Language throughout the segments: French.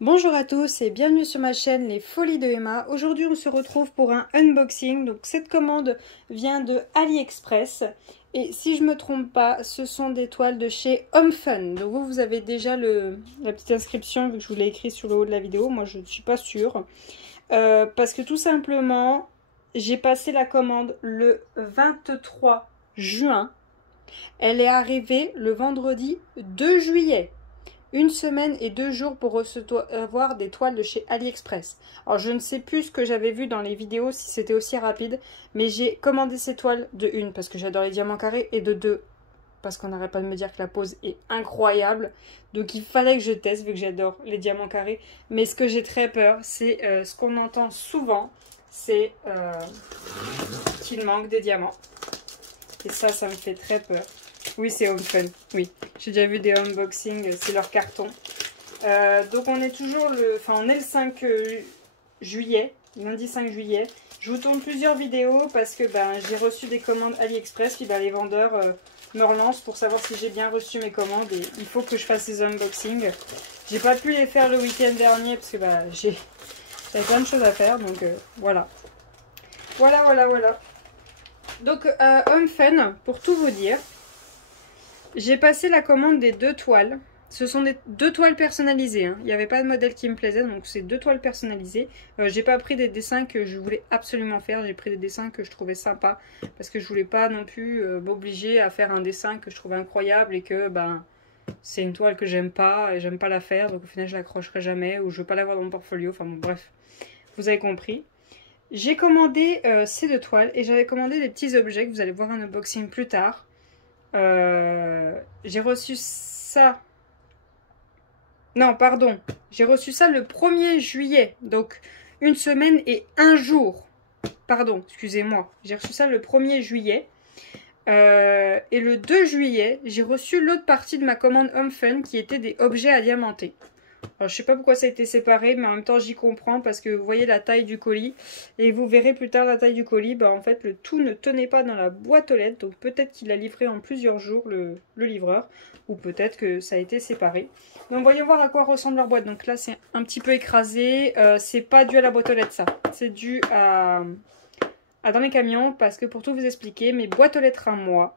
Bonjour à tous et bienvenue sur ma chaîne Les Folies de Emma. Aujourd'hui on se retrouve pour un unboxing. Donc cette commande vient de AliExpress. Et si je me trompe pas, ce sont des toiles de chez HomeFun. Donc vous avez déjà la petite inscription vu que je vous l'ai écrit sur le haut de la vidéo. Moi je ne suis pas sûre. Parce que tout simplement, j'ai passé la commande le 23 juin. Elle est arrivée le vendredi 2 juillet. 1 semaine et 2 jours pour recevoir des toiles de chez AliExpress. Alors je ne sais plus ce que j'avais vu dans les vidéos, si c'était aussi rapide, mais j'ai commandé ces toiles de 1 parce que j'adore les diamants carrés et de 2 parce qu'on n'arrête pas de me dire que la pose est incroyable. Donc il fallait que je teste vu que j'adore les diamants carrés. Mais ce que j'ai très peur, c'est ce qu'on entend souvent, c'est qu'il manque des diamants. Et ça me fait très peur. Oui, c'est HomeFun. Oui, j'ai déjà vu des unboxings, c'est leur carton. Donc on est toujours on est le 5 juillet, lundi 5 juillet. Je vous tourne plusieurs vidéos parce que j'ai reçu des commandes AliExpress. Puis les vendeurs me relancent pour savoir si j'ai bien reçu mes commandes. Et il faut que je fasse ces unboxings. J'ai pas pu les faire le week-end dernier parce que j'avais plein de choses à faire. Donc voilà. Voilà. Donc HomeFun, pour tout vous dire, j'ai passé la commande des 2 toiles. Ce sont des 2 toiles personnalisées. Hein. Il n'y avait pas de modèle qui me plaisait, donc c'est 2 toiles personnalisées. J'ai pas pris des dessins que je voulais absolument faire. J'ai pris des dessins que je trouvais sympas. Parce que je voulais pas non plus m'obliger à faire un dessin que je trouvais incroyable et que c'est une toile que j'aime pas et j'aime pas la faire. Donc au final je l'accrocherai jamais ou je veux pas l'avoir dans mon portfolio. Enfin bon, bref, vous avez compris. J'ai commandé ces 2 toiles et j'avais commandé des petits objets que vous allez voir un unboxing plus tard. J'ai reçu ça. Non, pardon. J'ai reçu ça le 1er juillet. Donc, 1 semaine et 1 jour. Pardon, excusez-moi. J'ai reçu ça le 1er juillet. Et le 2 juillet, j'ai reçu l'autre partie de ma commande HomeFun qui était des objets à diamanter. Alors, je sais pas pourquoi ça a été séparé, mais en même temps, j'y comprends parce que vous voyez la taille du colis. Et vous verrez plus tard la taille du colis. En fait, le tout ne tenait pas dans la boîte aux lettres. Donc, peut-être qu'il a livré en plusieurs jours, le livreur. Ou peut-être que ça a été séparé. Donc, voyons voir à quoi ressemble leur boîte. Donc là, c'est un petit peu écrasé. C'est pas dû à la boîte aux lettres, ça. C'est dû à dans mes camions. Parce que pour tout vous expliquer, mes boîtes aux lettres à moi.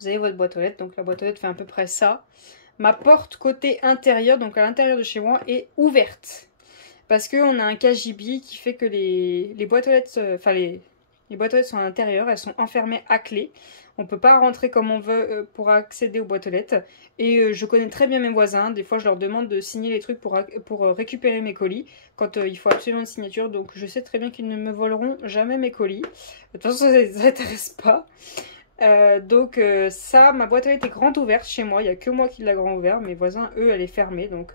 Vous avez votre boîte aux lettres. Donc, la boîte aux lettres fait à peu près ça. Ma porte côté intérieur, donc à l'intérieur de chez moi, est ouverte. Parce qu'on a un KGB qui fait que les boîtes aux lettres, les boîtes aux lettres sont à l'intérieur, elles sont enfermées à clé. On ne peut pas rentrer comme on veut pour accéder aux boîtes aux lettres. Et je connais très bien mes voisins. Des fois, je leur demande de signer les trucs pour récupérer mes colis. Quand il faut absolument une signature. Donc, je sais très bien qu'ils ne me voleront jamais mes colis. De toute façon, ça ne les intéresse pas. Ma boîte aux lettres est grande ouverte chez moi. Il n'y a que moi qui l'a grand ouvert. Mes voisins, eux, elle est fermée. Donc,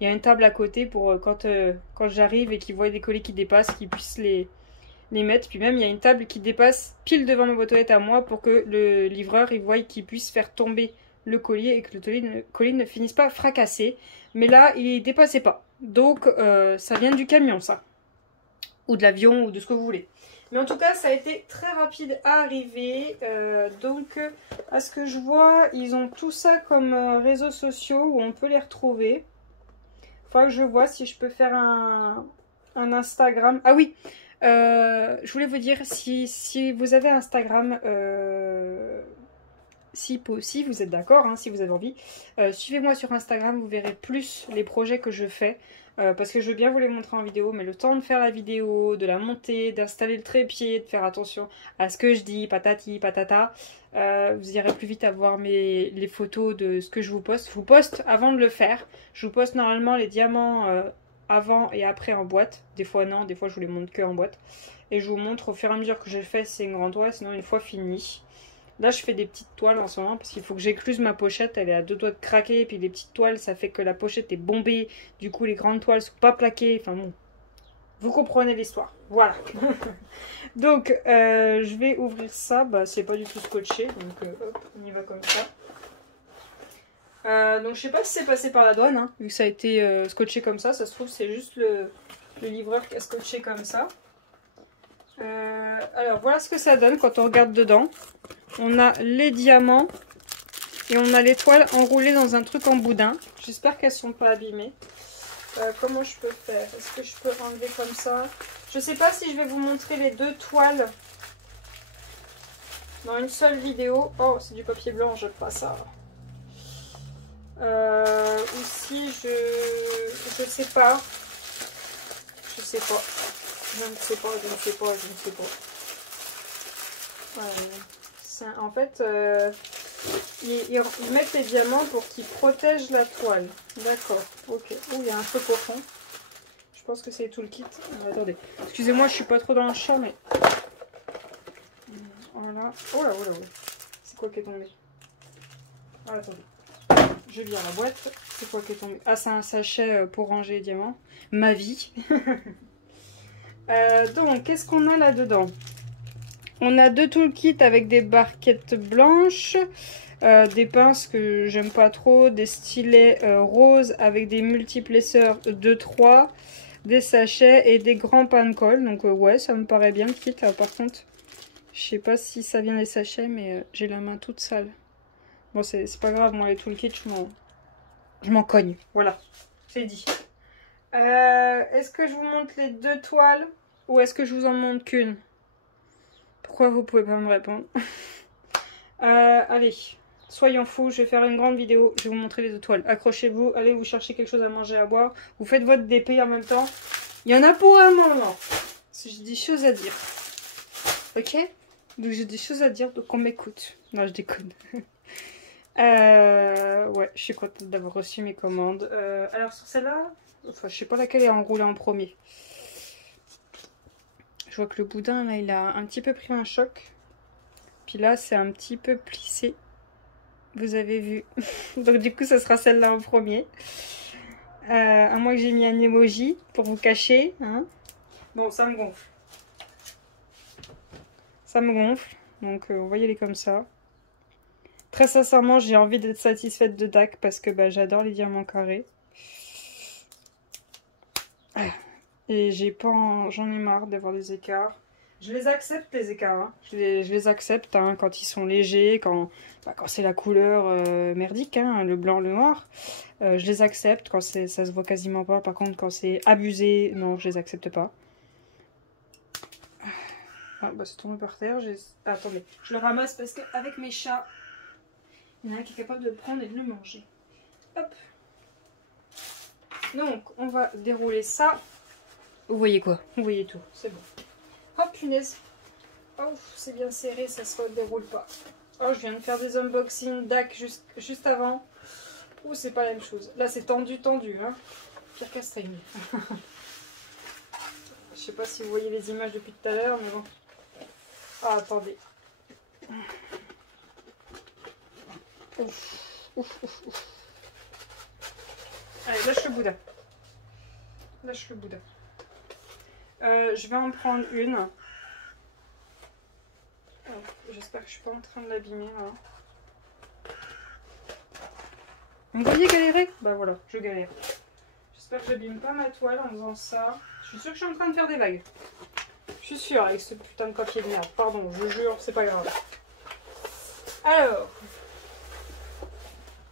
il y a une table à côté pour quand j'arrive et qu'ils voient des colis qui dépassent, qu'ils puissent les mettre. Puis même, il y a une table qui dépasse pile devant ma boîte aux lettres à moi pour que le livreur, il voie qu'il puisse faire tomber le colis et que le colis ne finisse pas fracassé. Mais là, il ne dépassait pas. Donc, ça vient du camion, ça. Ou de l'avion, ou de ce que vous voulez. Mais en tout cas, ça a été très rapide à arriver. À ce que je vois, ils ont tout ça comme réseaux sociaux où on peut les retrouver. Il faudra que je vois si je peux faire un Instagram. Ah oui, je voulais vous dire, si vous avez Instagram, si vous êtes d'accord, hein, si vous avez envie, suivez-moi sur Instagram, vous verrez plus les projets que je fais. Parce que je veux bien vous les montrer en vidéo, mais le temps de faire la vidéo, de la monter, d'installer le trépied, de faire attention à ce que je dis, patati, patata, vous irez plus vite à voir les photos de ce que je vous poste. Je vous poste avant de le faire. Je vous poste normalement les diamants avant et après en boîte. Des fois non, des fois je vous les montre que en boîte. Et je vous montre au fur et à mesure que je le fais, c'est une grande toile, sinon une fois fini. Là, je fais des petites toiles en ce moment parce qu'il faut que j'écluse ma pochette. Elle est à 2 doigts de craquer. Et puis les petites toiles, ça fait que la pochette est bombée. Du coup, les grandes toiles sont pas plaquées. Enfin bon, vous comprenez l'histoire. Voilà. Donc, je vais ouvrir ça. C'est pas du tout scotché. Donc, hop, on y va comme ça. Donc, je sais pas si c'est passé par la douane. Hein, vu que ça a été scotché comme ça. Ça se trouve, c'est juste le livreur qui a scotché comme ça. Alors, voilà ce que ça donne quand on regarde dedans. On a les diamants et on a les toiles enroulées dans un truc en boudin. J'espère qu'elles ne sont pas abîmées. comment je peux faire? Est-ce que je peux enlever comme ça? Je sais pas si je vais vous montrer les deux toiles dans une seule vidéo. Oh, c'est du papier blanc, j'aime pas ça. Ou si je sais pas. Je sais pas. Je ne sais pas, je ne sais pas, je ne sais pas. En fait, ils mettent les diamants pour qu'ils protègent la toile. D'accord, ok. Oh, il y a un feu profond. Je pense que c'est tout le kit. Attendez. Excusez-moi, je suis pas trop dans le champ, mais... Voilà. Oh là, oh là, oh là. C'est quoi qui est tombé? Ah, attendez. Je vire la boîte. C'est quoi qui est tombé? Ah, c'est un sachet pour ranger les diamants. Ma vie. Donc, qu'est-ce qu'on a là-dedans? On a deux toolkits avec des barquettes blanches, des pinces que j'aime pas trop, des stylets roses avec des multiplesseurs de 3, des sachets et des grands pains de colle. Donc ouais, ça me paraît bien le kit. Par contre, je sais pas si ça vient des sachets, mais j'ai la main toute sale. Bon, c'est pas grave, moi les toolkits, je m'en cogne. Voilà, c'est dit. Est-ce que je vous montre les deux toiles ou est-ce que je vous en montre qu'une? Pourquoi vous pouvez pas me répondre? Allez, soyons fous, je vais faire une grande vidéo, je vais vous montrer les deux toiles. Accrochez-vous, allez vous chercher quelque chose à manger, à boire. Vous faites votre DP en même temps. Il y en a pour un moment. J'ai des choses à dire. Ok? Donc j'ai des choses à dire, donc on m'écoute. Non, je déconne. Ouais, je suis contente d'avoir reçu mes commandes. Alors sur celle-là, enfin je sais pas laquelle est enroulée en premier. Je vois que le boudin, là, il a un petit peu pris un choc. Puis là, c'est un petit peu plissé. Vous avez vu. Donc du coup, ça sera celle-là en premier. À moins que j'ai mis un emoji pour vous cacher. Hein. Bon, ça me gonfle. Ça me gonfle. Donc, on va y aller comme ça. Très sincèrement, j'ai envie d'être satisfaite de DAC parce que bah, j'adore les diamants carrés. Et j'en ai marre d'avoir des écarts. Je les accepte les écarts. Hein. Je les accepte hein, quand ils sont légers, quand c'est la couleur merdique, hein, le blanc, le noir. Je les accepte quand ça se voit quasiment pas. Par contre, quand c'est abusé, non, je les accepte pas. Ah, bah c'est tombé par terre. Ah, attendez, je le ramasse parce qu'avec mes chats, il y en a un qui est capable de le prendre et de le manger. Hop. Donc, on va dérouler ça. Vous voyez quoi? Vous voyez tout, c'est bon. Oh punaise. Oh, c'est bien serré, ça se déroule pas. Oh, je viens de faire des unboxings DAC juste avant. Oh, c'est pas la même chose. Là, c'est tendu, hein. Pire qu'un string. Je sais pas si vous voyez les images depuis tout à l'heure, mais bon. Ah, attendez. Ouf, ouf, ouf, ouf. Allez, lâche le boudin. Lâche le boudin. Je vais en prendre une. J'espère que je suis pas en train de l'abîmer là. Vous me voyez galérer? Bah voilà, je galère. J'espère que j'abîme pas ma toile en faisant ça. Je suis sûre que je suis en train de faire des vagues. Je suis sûre avec ce putain de papier de merde. Pardon, je jure, c'est pas grave. Alors.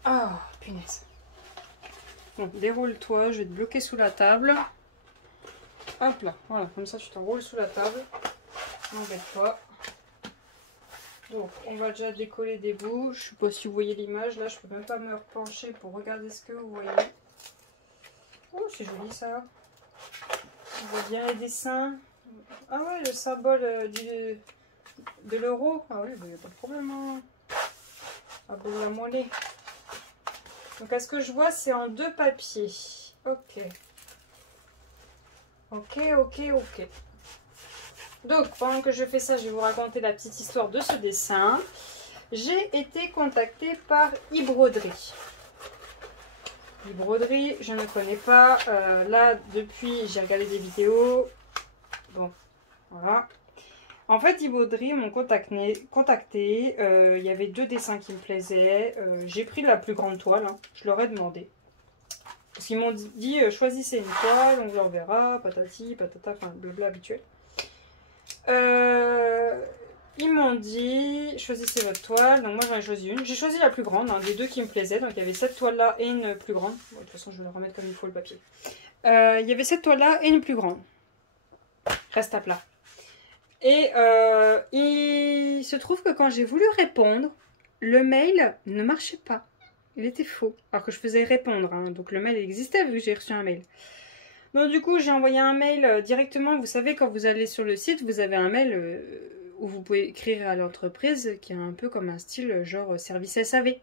Ah, punaise. Bon, déroule-toi, je vais te bloquer sous la table. Hop là, voilà, comme ça tu t'enroules sous la table. N'embête pas. Donc, on va déjà décoller des bouts. Je sais pas si vous voyez l'image. Là, je peux même pas me repencher pour regarder ce que vous voyez. Oh, c'est joli ça. On voit bien les dessins. Ah ouais, le symbole de l'euro. Ah oui, il n'y a pas de problème. Hein. Ah bon, la monnaie. Donc, à ce que je vois, c'est en 2 papiers. Ok. Ok. Donc, pendant que je fais ça, je vais vous raconter la petite histoire de ce dessin. J'ai été contactée par eBroderie. eBroderie, je ne connais pas. Là, depuis, j'ai regardé des vidéos. Bon, voilà. En fait, eBroderie m'ont contacté. Il y avait 2 dessins qui me plaisaient. J'ai pris la plus grande toile. Hein. Je leur ai demandé. Parce qu'ils m'ont dit, choisissez une toile, on vous l'enverra, patati, patata, enfin, blabla habituel. Ils m'ont dit, choisissez votre toile. Donc moi j'en ai choisi une. J'ai choisi la plus grande, des 2 qui me plaisaient. Donc il y avait cette toile là et une plus grande. Bon, de toute façon je vais le remettre comme il faut le papier. il y avait cette toile-là et une plus grande. Reste à plat. Et il se trouve que quand j'ai voulu répondre, le mail ne marchait pas. Il était faux. Alors que je faisais répondre. Hein. Donc le mail existait vu que j'ai reçu un mail. Donc du coup, j'ai envoyé un mail directement. Vous savez, quand vous allez sur le site, vous avez un mail où vous pouvez écrire à l'entreprise qui est un peu comme un style genre service SAV.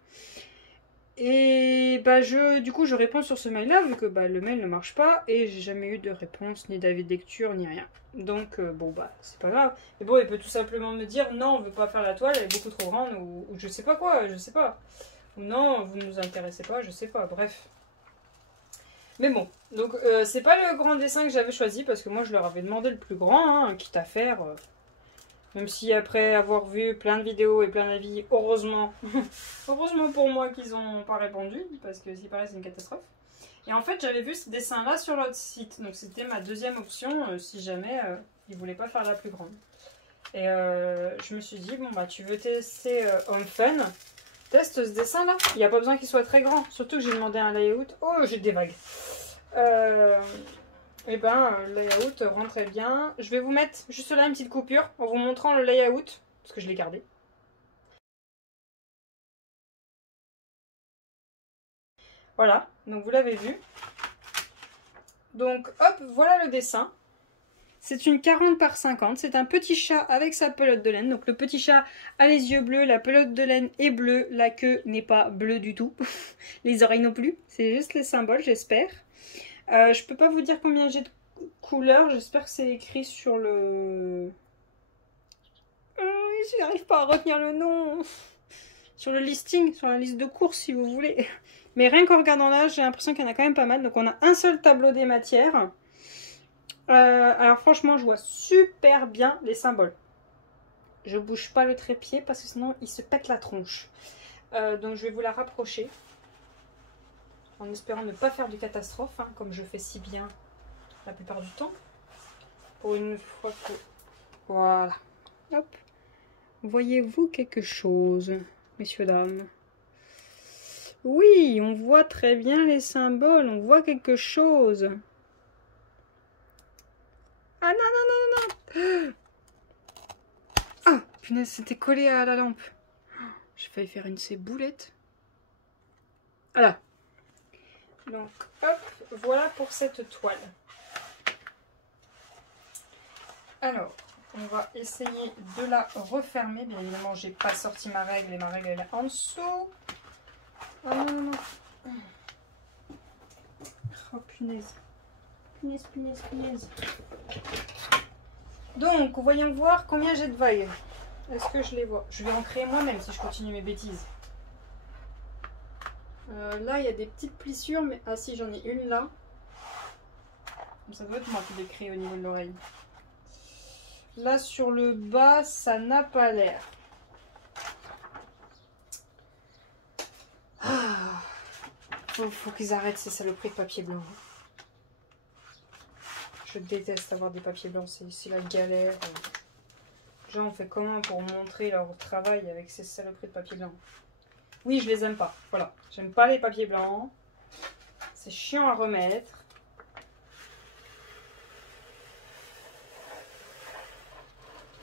Et bah du coup je réponds sur ce mail là vu que bah, le mail ne marche pas et j'ai jamais eu de réponse ni d'avis de lecture ni rien. Donc bon bah c'est pas grave. Mais bon il peut tout simplement me dire non on veut pas faire la toile, elle est beaucoup trop grande ou je sais pas quoi, je sais pas. Ou non vous ne nous intéressez pas, je sais pas, bref. Mais bon, donc c'est pas le grand dessin que j'avais choisi parce que moi je leur avais demandé le plus grand, hein, quitte à faire... Même si après avoir vu plein de vidéos et plein d'avis, heureusement, heureusement pour moi qu'ils n'ont pas répondu, parce que s'il paraît c'est une catastrophe. Et en fait j'avais vu ce dessin là sur l'autre site, donc c'était ma deuxième option si jamais ils ne voulaient pas faire la plus grande. Et je me suis dit, bon bah tu veux tester Home Fun, teste ce dessin là, il n'y a pas besoin qu'il soit très grand, surtout que j'ai demandé un layout, oh j'ai des vagues. Et ben, le layout rentrait bien. Je vais vous mettre juste là une petite coupure en vous montrant le layout, parce que je l'ai gardé. Voilà, donc vous l'avez vu. Donc hop, voilà le dessin. C'est une 40 par 50. C'est un petit chat avec sa pelote de laine. Donc le petit chat a les yeux bleus, la pelote de laine est bleue, la queue n'est pas bleue du tout. Les oreilles non plus. C'est juste les symboles, j'espère. Je peux pas vous dire combien j'ai de couleurs. J'espère que c'est écrit sur le... Je n'arrive pas à retenir le nom. Sur le listing, sur la liste de courses si vous voulez. Mais rien qu'en regardant là, j'ai l'impression qu'il y en a quand même pas mal. Donc on a un seul tableau des matières. Alors franchement, je vois super bien les symboles. Je bouge pas le trépied parce que sinon il se pète la tronche. Donc je vais vous la rapprocher. En espérant ne pas faire de catastrophe, hein, comme je fais si bien la plupart du temps. Pour une fois que... Voilà. Hop. Voyez-vous quelque chose, messieurs, dames? Oui, on voit très bien les symboles, on voit quelque chose. Ah non, non, non, non. Ah, punaise, c'était collé à la lampe. J'ai failli faire une de ces boulettes. Voilà. Donc, hop, voilà pour cette toile. Alors, on va essayer de la refermer. Bien évidemment, j'ai pas sorti ma règle et ma règle elle est en dessous. Oh non, non, non. Oh punaise. Punaise, punaise, punaise. Donc, voyons voir combien j'ai de vagues. Est-ce que je les vois? Je vais en créer moi-même si je continue mes bêtises. Là, il y a des petites plissures, mais... Ah si, j'en ai une là. Ça doit être moi qui l'ai créé au niveau de l'oreille. Là, sur le bas, ça n'a pas l'air. Ah, faut qu'ils arrêtent ces saloperies de papier blanc. Je déteste avoir des papiers blancs, c'est la galère. Genre, on fait comment pour montrer leur travail avec ces saloperies de papier blanc? Oui, je les aime pas. Voilà, j'aime pas les papiers blancs. C'est chiant à remettre.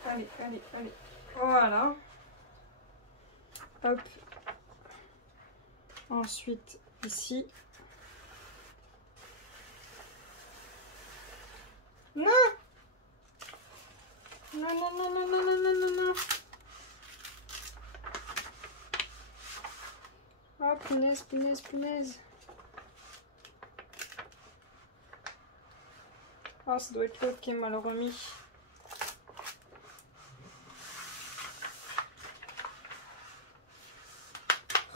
Allez, allez, allez. Voilà. Hop. Ensuite, ici. Non! Non, non, non, non, non, non, non, non, non. Ah, punaise, punaise, punaise. Ah, ça doit être l'autre qui est mal remis.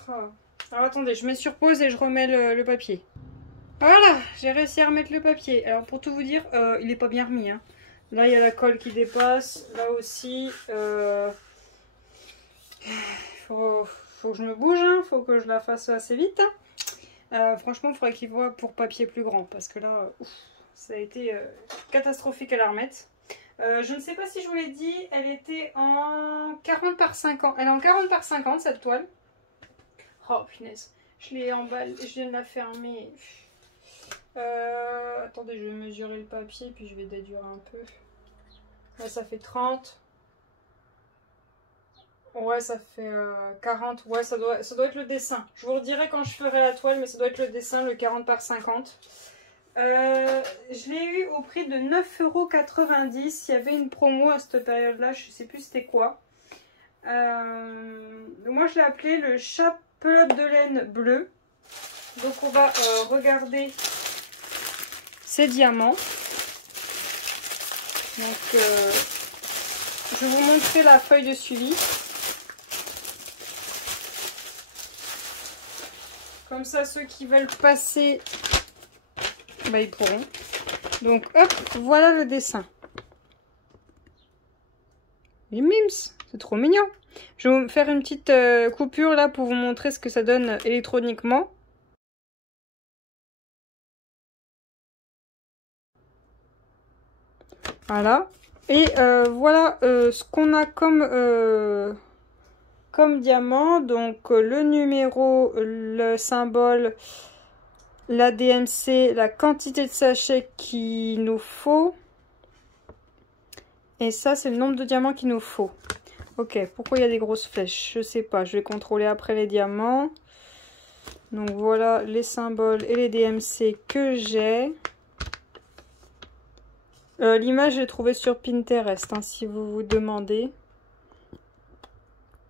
Oh. Alors attendez, je mets sur pause et je remets le papier. Voilà, j'ai réussi à remettre le papier. Alors pour tout vous dire, il n'est pas bien remis. Hein. Là, il y a la colle qui dépasse. Là aussi, faut que je me bouge. Hein. Faut que je la fasse assez vite. Franchement, il faudrait qu'il voit pour papier plus grand. Parce que là, ouf, ça a été catastrophique à la remettre. Je ne sais pas si je vous l'ai dit, elle était en 40 par 50. Elle est en 40 par 50 cette toile. Oh punaise, je l'ai emballée, je viens de la fermer. Attendez. Attendez, je vais mesurer le papier, puis je vais déduire un peu. Là, ça fait 30. Ouais, ça fait 40. Ouais, ça doit être le dessin. Je vous redirai quand je ferai la toile, mais ça doit être le dessin, le 40 par 50. Je l'ai eu au prix de 9,90 €. Il y avait une promo à cette période-là, je sais plus c'était quoi. Moi, je l'ai appelé le chat pelote de laine bleu. Donc, on va regarder ces diamants. Donc, je vais vous montrer la feuille de suivi. Comme ça, ceux qui veulent passer, bah, ils pourront. Donc, hop, voilà le dessin. Les mims, c'est trop mignon. Je vais vous faire une petite coupure là pour vous montrer ce que ça donne électroniquement. Voilà. Et voilà ce qu'on a comme diamant. Donc le numéro, le symbole, la DMC, la quantité de sachets qu'il nous faut. Et ça, c'est le nombre de diamants qu'il nous faut. Ok, pourquoi il y a des grosses flèches? Je sais pas, je vais contrôler après les diamants. Donc voilà les symboles et les DMC que j'ai. L'image, j'ai trouvé sur Pinterest, hein, si vous vous demandez.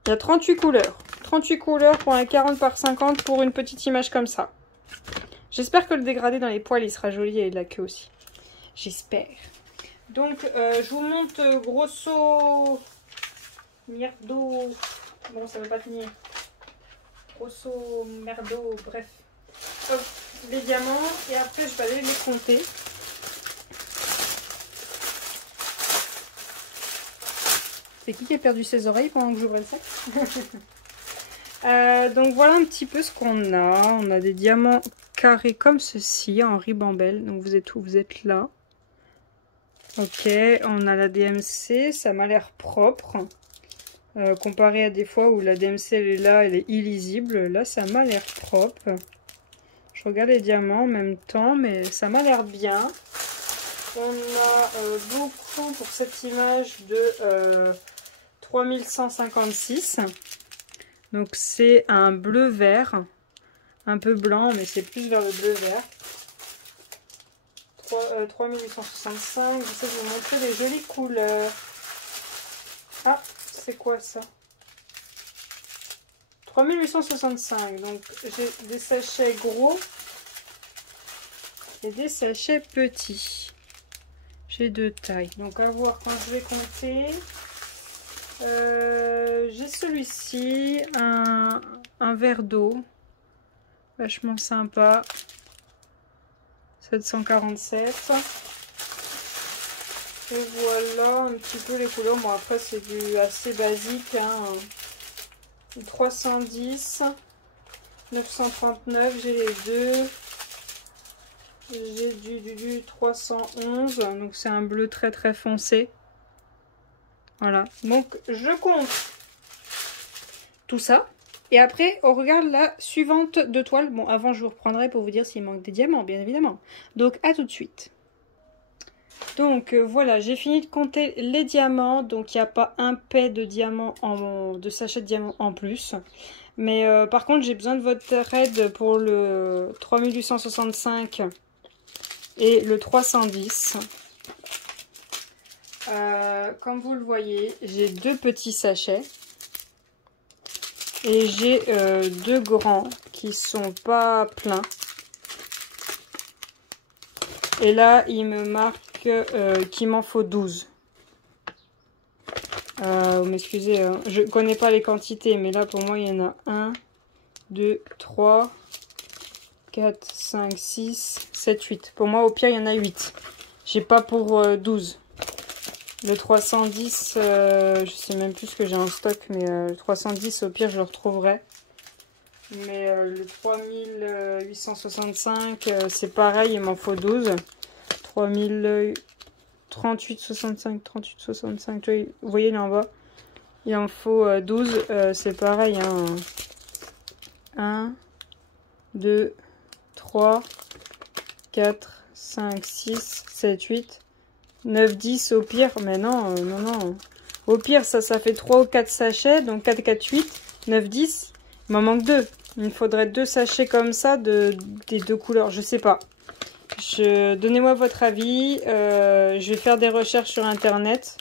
Il y a 38 couleurs. 38 couleurs pour un 40 par 50 pour une petite image comme ça. J'espère que le dégradé dans les poils, il sera joli et la queue aussi. J'espère. Donc, je vous montre grosso... Merdo... Bon, ça ne veut pas tenir. Grosso merdo, bref. Hop, les diamants. Et après, je vais aller les compter. C'est qui a perdu ses oreilles pendant que j'ouvrais le sac? Donc voilà un petit peu ce qu'on a. On a des diamants carrés comme ceci en ribambelle. Donc vous êtes où? Vous êtes là. Ok, on a la DMC. Ça m'a l'air propre. Comparé à des fois où la DMC elle est là, elle est illisible. Là ça m'a l'air propre. Je regarde les diamants en même temps, mais ça m'a l'air bien. On a beaucoup pour cette image de 3156. Donc c'est un bleu vert. Un peu blanc, mais c'est plus vers le bleu vert. 3865. J'essaie de vous montrer les jolies couleurs. Ah, c'est quoi ça? 3865. Donc j'ai des sachets gros et des sachets petits. J'ai deux tailles. Donc à voir quand je vais compter. J'ai celui-ci, un verre d'eau. Vachement sympa. 747. Et voilà un petit peu les couleurs. Bon après c'est du assez basique. Hein. 310. 939. J'ai les deux. J'ai du 311. Donc c'est un bleu très très foncé. Voilà. Donc je compte tout ça. Et après, on regarde la suivante de toile. Bon, avant, je vous reprendrai pour vous dire s'il manque des diamants, bien évidemment. Donc, à tout de suite. Donc, voilà, j'ai fini de compter les diamants. Donc, il n'y a pas un paix de diamants, de sachets de diamants en plus. Mais par contre, j'ai besoin de votre aide pour le 3865 et le 310. Comme vous le voyez, j'ai deux petits sachets. Et j'ai deux grands qui sont pas pleins. Et là, il me marque qu'il m'en faut 12. M'excusez, hein, je connais pas les quantités, mais là pour moi il y en a 1, 2, 3, 4, 5, 6, 7, 8. Pour moi au pire il y en a 8. J'ai pas pour 12. Le 310, je sais même plus ce que j'ai en stock, mais le 310 au pire je le retrouverai. Mais le 3865, c'est pareil, il m'en faut 12. 3865, 3865, vous voyez là en bas, il en faut 12, c'est pareil. Hein. 1, 2, 3, 4, 5, 6, 7, 8, 9, 10 au pire. Mais non, non, non. Au pire, ça fait 3 ou 4 sachets. Donc 4, 4, 8, 9, 10. Il m'en manque 2. Il me faudrait 2 sachets comme ça des 2 couleurs. Je sais pas. Donnez-moi votre avis. Je vais faire des recherches sur internet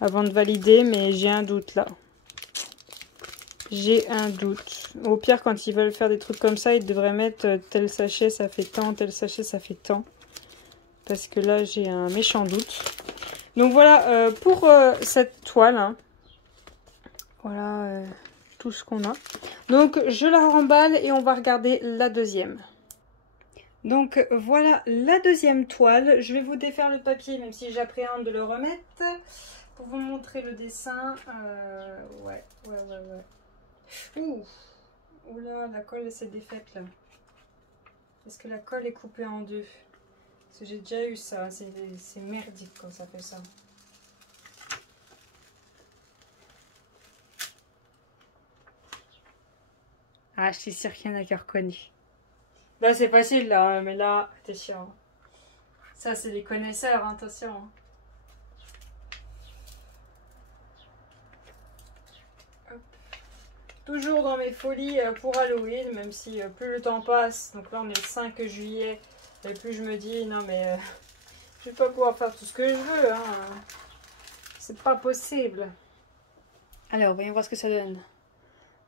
avant de valider. Mais j'ai un doute là. J'ai un doute. Au pire, quand ils veulent faire des trucs comme ça, ils devraient mettre tel sachet, ça fait tant, tel sachet, ça fait tant. Parce que là, j'ai un méchant doute. Donc voilà, pour cette toile. Hein, voilà tout ce qu'on a. Donc, je la remballe et on va regarder la deuxième. Donc, voilà la deuxième toile. Je vais vous défaire le papier, même si j'appréhende de le remettre. Pour vous montrer le dessin. Ouais. Ouh, oula, la colle s'est défaite là. Est-ce que la colle est coupée en deux? Parce que j'ai déjà eu ça, c'est merdique quand ça fait ça. Ah, je suis sûre qu'il y en a qui reconnaissent. Là, c'est facile là, mais là, attention. Ça, c'est les connaisseurs, hein, attention. Toujours dans mes folies pour Halloween, même si plus le temps passe, donc là on est le 5 juillet, et plus je me dis, non mais je vais pas pouvoir faire tout ce que je veux, hein. C'est pas possible. Alors, voyons voir ce que ça donne.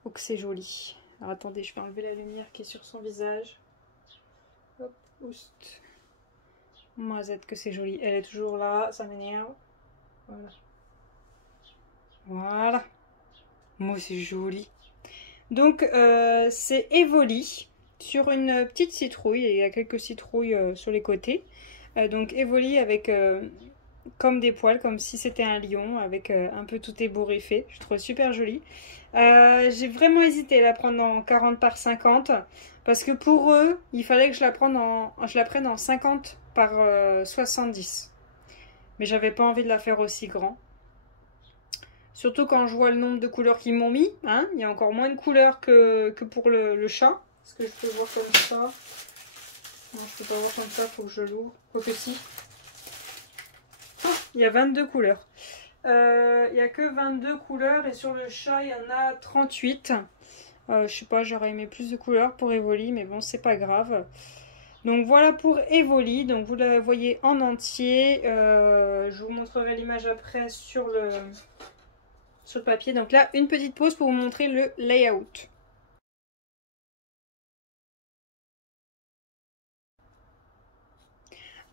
Oh que c'est joli. Alors attendez, je vais enlever la lumière qui est sur son visage. Hop, oust. Mazette que c'est joli. Elle est toujours là, ça m'énerve. Voilà. Voilà. Moi c'est joli. Donc, c'est Evoli sur une petite citrouille. Il y a quelques citrouilles sur les côtés. Donc, Evoli avec comme des poils, comme si c'était un lion, avec un peu tout ébouriffé. Je trouve super joli. J'ai vraiment hésité à la prendre en 40 par 50. Parce que pour eux, il fallait que je la prenne en 50 par 70. Mais j'avais pas envie de la faire aussi grand. Surtout quand je vois le nombre de couleurs qu'ils m'ont mis. Hein, il y a encore moins de couleurs que pour le chat. Est-ce que je peux voir comme ça? Non, je peux pas voir comme ça, il faut que je l'ouvre. Quoique si. Oh, il y a 22 couleurs. Il n'y a que 22 couleurs et sur le chat, il y en a 38. Je sais pas, j'aurais aimé plus de couleurs pour Evoli, mais bon, c'est pas grave. Donc voilà pour Evoli. Donc vous la voyez en entier. Je vous montrerai l'image après sur le papier. Donc là, une petite pause pour vous montrer le layout.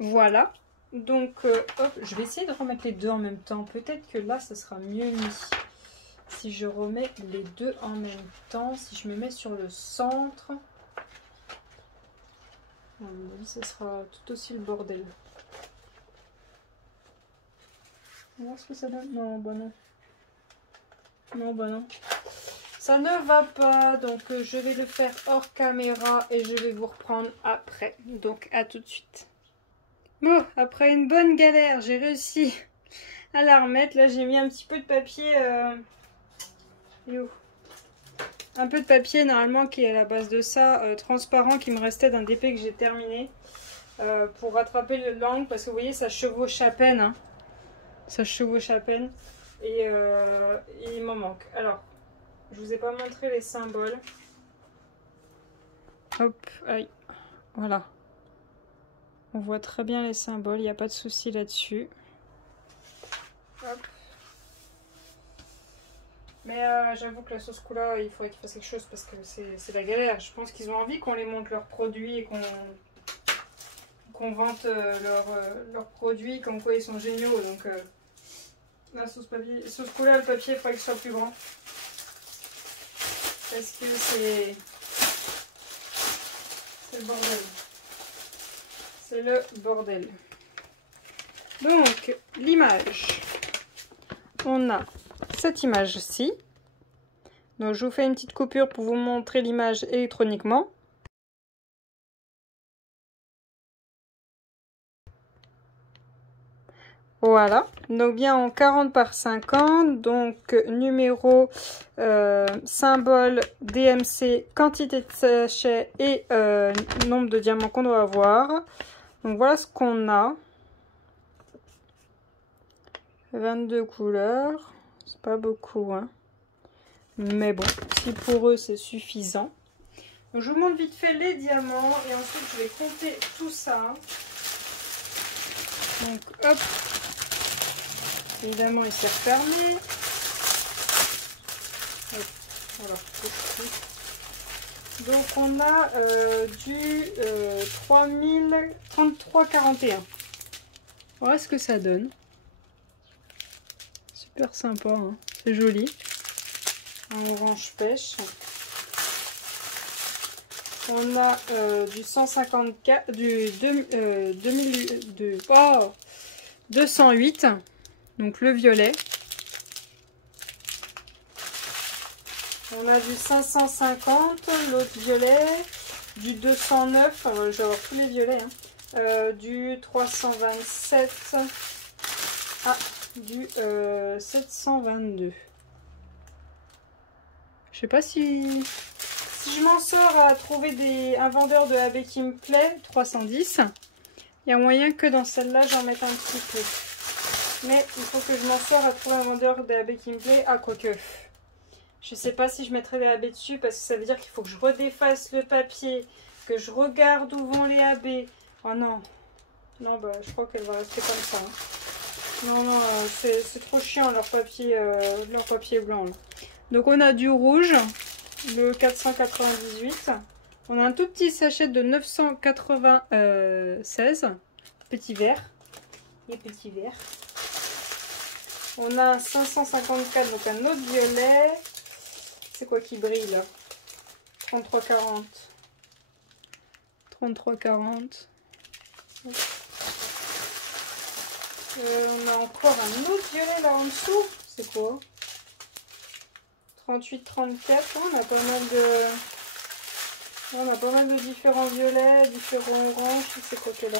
Voilà. Donc, hop, je vais essayer de remettre les deux en même temps. Peut-être que là, ça sera mieux mis. Si je remets les deux en même temps, si je me mets sur le centre, à mon avis, ça sera tout aussi le bordel. On va voir ce que ça donne. Non, bah non. Non, bah non. Ça ne va pas, donc je vais le faire hors caméra et je vais vous reprendre après. Donc à tout de suite. Bon, après une bonne galère, j'ai réussi à la remettre. Là, j'ai mis un petit peu de papier. Un peu de papier normalement qui est à la base de ça, transparent, qui me restait d'un DP que j'ai terminé. Pour rattraper l'angle, parce que vous voyez, ça chevauche à peine. Hein. Ça chevauche à peine. Et il m'en manque. Alors, je vous ai pas montré les symboles. Hop, aïe. Voilà. On voit très bien les symboles, il n'y a pas de souci là-dessus. Hop. Mais j'avoue que la sauce coula, il faudrait qu'ils fassent quelque chose parce que c'est la galère. Je pense qu'ils ont envie qu'on les montre leurs produits et qu'on vante leurs produits comme quoi ils sont géniaux. Donc la sauce coula, le papier, il faudrait qu'il soit plus grand. Parce que c'est le bordel. C'est le bordel. Donc, l'image. On a cette image-ci. Donc, je vous fais une petite coupure pour vous montrer l'image électroniquement. Voilà. Donc, bien en 40 par 50. Donc, numéro, symbole, DMC, quantité de sachets et nombre de diamants qu'on doit avoir. Donc voilà ce qu'on a. 22 couleurs. C'est pas beaucoup, hein. Mais bon, si pour eux c'est suffisant. Donc je vous montre vite fait les diamants et ensuite je vais compter tout ça. Donc hop, évidemment il s'est refermé. Hop, voilà. Donc on a du 3341. Voilà ce que ça donne. Super sympa, hein. C'est joli. Un orange pêche. On a du 154, du 208, donc le violet. On a du 550, l'autre violet, du 209, alors je vais avoir tous les violets, hein. Du 327, du 722. Je sais pas si je m'en sors à trouver un vendeur de AB qui me plaît, 310. Il y a moyen que dans celle-là, j'en mette un petit peu. Mais il faut que je m'en sors à trouver un vendeur de AB qui me plaît. Ah, quoique. Je sais pas si je mettrai des AB dessus parce que ça veut dire qu'il faut que je redéfasse le papier, que je regarde où vont les AB. Oh non. Non, bah, je crois qu'elle va rester comme ça. Hein. Non, non, c'est trop chiant leur papier blanc. Là. Donc, on a du rouge. Le 498. On a un tout petit sachet de 996. Petit vert. Et petit vert. On a un 554, donc un autre violet. C'est quoi qui brille là? 3340. 3340. On a encore un autre violet là en dessous. C'est quoi? 38-34, on a pas mal de différents violets, différents oranges, c'est quoi qu'elle a?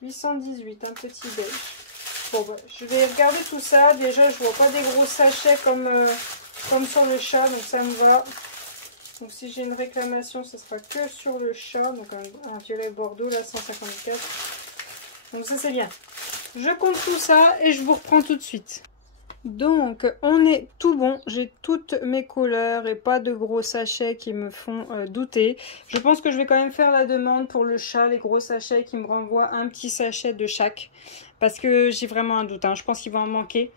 818, un petit beige. Bon bah, je vais regarder tout ça. Déjà je vois pas des gros sachets comme sur le chat, donc ça me va. Donc si j'ai une réclamation, ce sera que sur le chat, donc un violet bordeaux là, 154. Donc ça c'est bien. Je compte tout ça et je vous reprends tout de suite. Donc, on est tout bon. J'ai toutes mes couleurs et pas de gros sachets qui me font douter. Je pense que je vais quand même faire la demande pour le chat, les gros sachets qui me renvoient un petit sachet de chaque. Parce que j'ai vraiment un doute. Hein. Je pense qu'il va en manquer.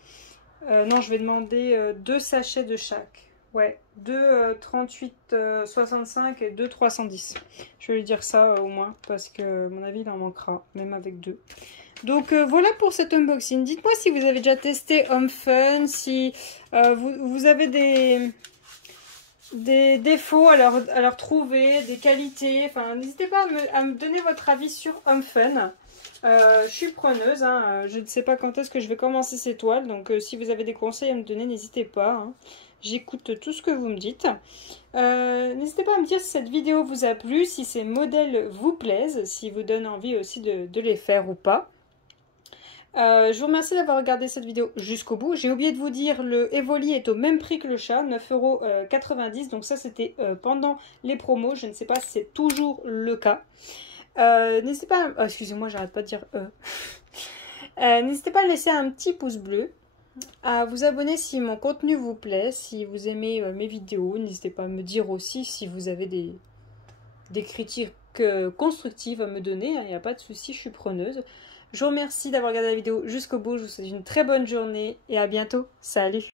Non, je vais demander 2 sachets de chaque. Ouais, 2 38,65 et 2 310. Je vais lui dire ça au moins parce que à mon avis il en manquera, même avec 2. Donc voilà pour cet unboxing. Dites-moi si vous avez déjà testé Home Fun, si vous avez des défauts à leur trouver, des qualités. Enfin, n'hésitez pas à me donner votre avis sur Home Fun. Je suis preneuse, hein. Je ne sais pas quand est-ce que je vais commencer ces toiles. Donc si vous avez des conseils à me donner, n'hésitez pas. Hein. J'écoute tout ce que vous me dites. N'hésitez pas à me dire si cette vidéo vous a plu, si ces modèles vous plaisent, si vous donnent envie aussi de les faire ou pas. Je vous remercie d'avoir regardé cette vidéo jusqu'au bout. J'ai oublié de vous dire, le Evoli est au même prix que le chat, 9,90 €. Donc ça c'était pendant les promos, je ne sais pas si c'est toujours le cas. N'hésitez pas, excusez-moi j'arrête pas de dire n'hésitez pas à laisser un petit pouce bleu, à vous abonner si mon contenu vous plaît, si vous aimez mes vidéos. N'hésitez pas à me dire aussi si vous avez des critiques constructives à me donner, il n'y a pas de souci, je suis preneuse. Je vous remercie d'avoir regardé la vidéo jusqu'au bout, je vous souhaite une très bonne journée et à bientôt, salut!